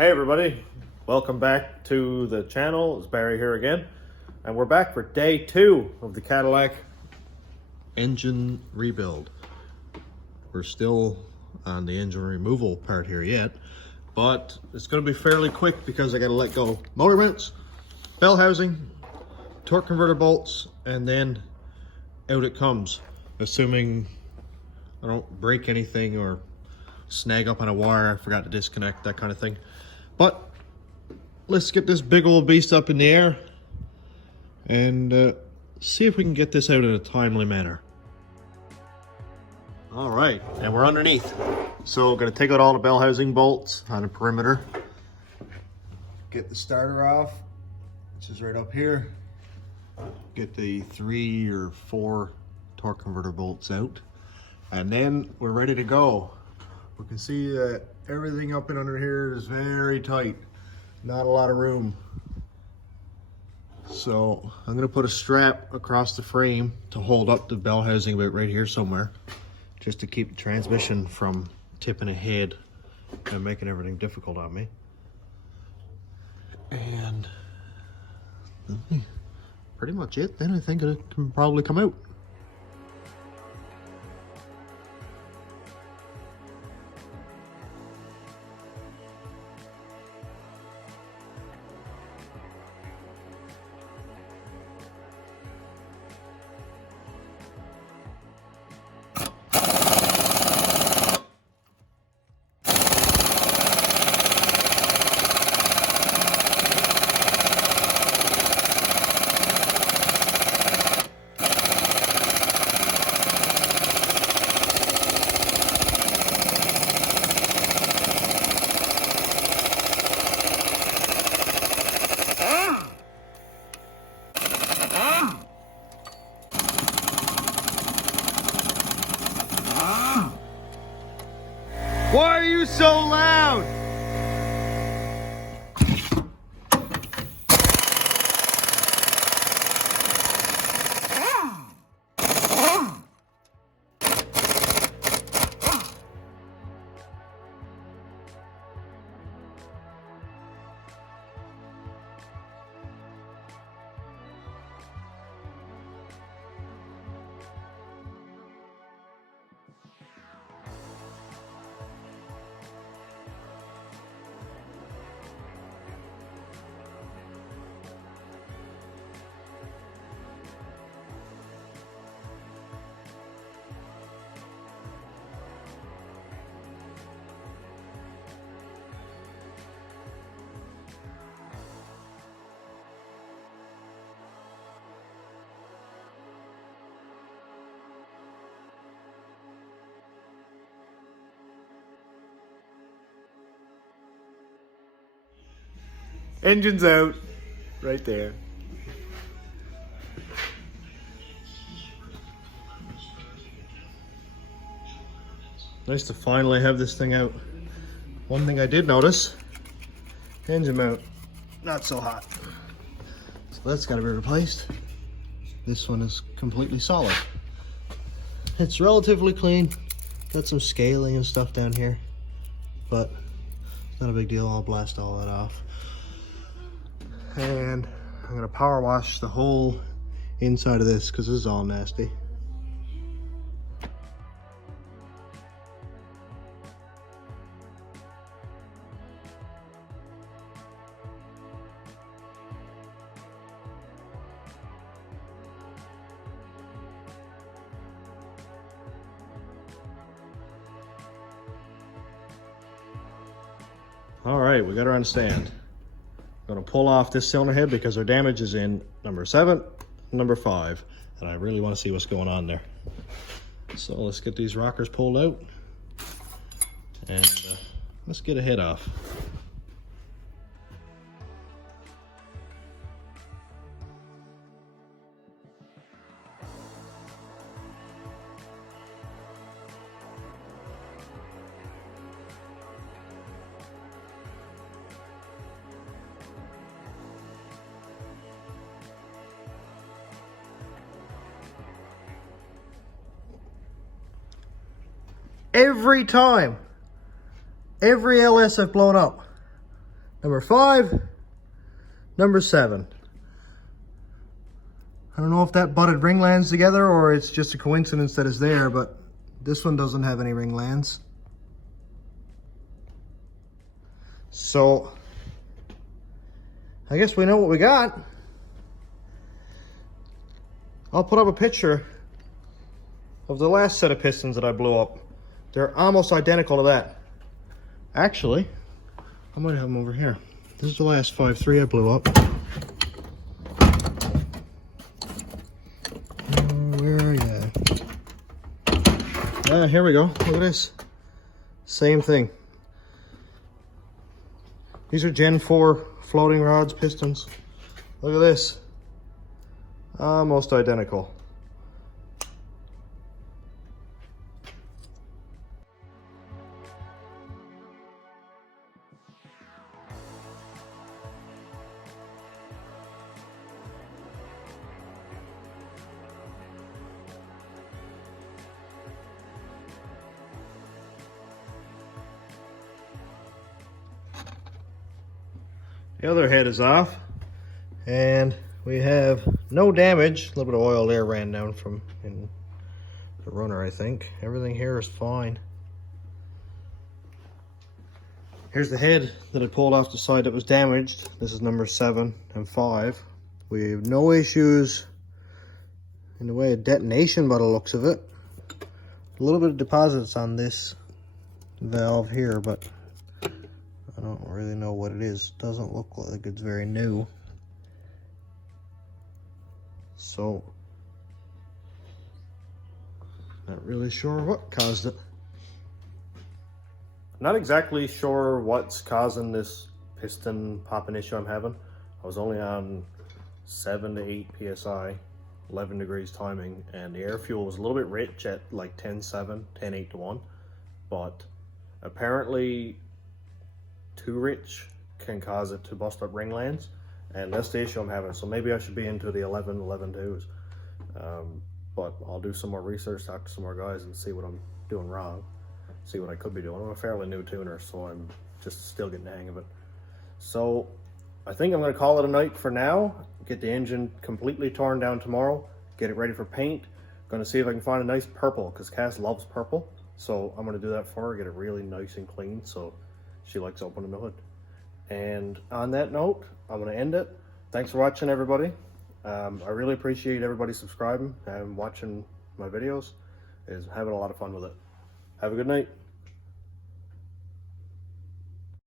Hey everybody, welcome back to the channel. It's Barry here again, and we're back for day 2 of the Cadillac engine rebuild. We're still on the engine removal part here yet, but it's going to be fairly quick because I got to let go motor mounts, bell housing, torque converter bolts, and then out it comes, assuming I don't break anything or snag up on a wire I forgot to disconnect, that kind of thing. But let's get this big old beast up in the air and see if we can get this out in a timely manner. All right, and we're underneath. So I'm gonna take out all the bell housing bolts on the perimeter. Get the starter off, which is right up here. Get the 3 or 4 torque converter bolts out. And then we're ready to go. We can see that everything up and under here is very tight. Not a lot of room. So I'm gonna put a strap across the frame to hold up the bell housing about right here somewhere, just to keep the transmission from tipping ahead and making everything difficult on me. And pretty much it. Then I think it can probably come out. Why are you so loud? Engine's out, right there. Nice to finally have this thing out. One thing I did notice, engine mount, not so hot. So that's got to be replaced. This one is completely solid. It's relatively clean. Got some scaling and stuff down here, but it's not a big deal. I'll blast all that off. And I'm gonna power wash the whole inside of this because this is all nasty. All right, we got her on stand. I'm gonna pull off this cylinder head because our damage is in number 7, number 5, and I really want to see what's going on there. So let's get these rockers pulled out and let's get a head off. Every time, every LS I've blown up, number 5, number 7. I don't know if that butted ring lands together or it's just a coincidence that it's there, but this one doesn't have any ring lands. So I guess we know what we got. I'll put up a picture of the last set of pistons that I blew up. They're almost identical to that. Actually, I might have them over here. This is the last 5.3 I blew up. Where are you? Ah, here we go. Look at this. Same thing. These are Gen 4 floating rods, pistons. Look at this. Almost identical. The other head is off, and we have no damage. A little bit of oil there ran down from in the runner, I think. Everything here is fine. Here's the head that I pulled off the side that was damaged. This is number 7 and 5. We have no issues in the way of detonation by the looks of it. A little bit of deposits on this valve here, but I don't really know what it is. Doesn't look like it's very new. So, not really sure what caused it. Not exactly sure what's causing this piston popping issue I'm having. I was only on 7 to 8 psi, 11 degrees timing, and the air fuel was a little bit rich at like 10.7, 10.8 to 1. But apparently too rich can cause it to bust up ring lands, and that's the issue I'm having. So maybe I should be into the 11.2s. But I'll do some more research, talk to some more guys, and see what I'm doing wrong. See what I could be doing. I'm a fairly new tuner, so I'm just still getting the hang of it. So I think I'm going to call it a night for now. Get the engine completely torn down tomorrow. Get it ready for paint. Going to see if I can find a nice purple, because Cass loves purple. So I'm going to do that for her. Get it really nice and clean, so she likes opening the hood. And on that note, I'm going to end it. Thanks for watching, everybody. I really appreciate everybody subscribing and watching my videos. Is having a lot of fun with it. Have a good night.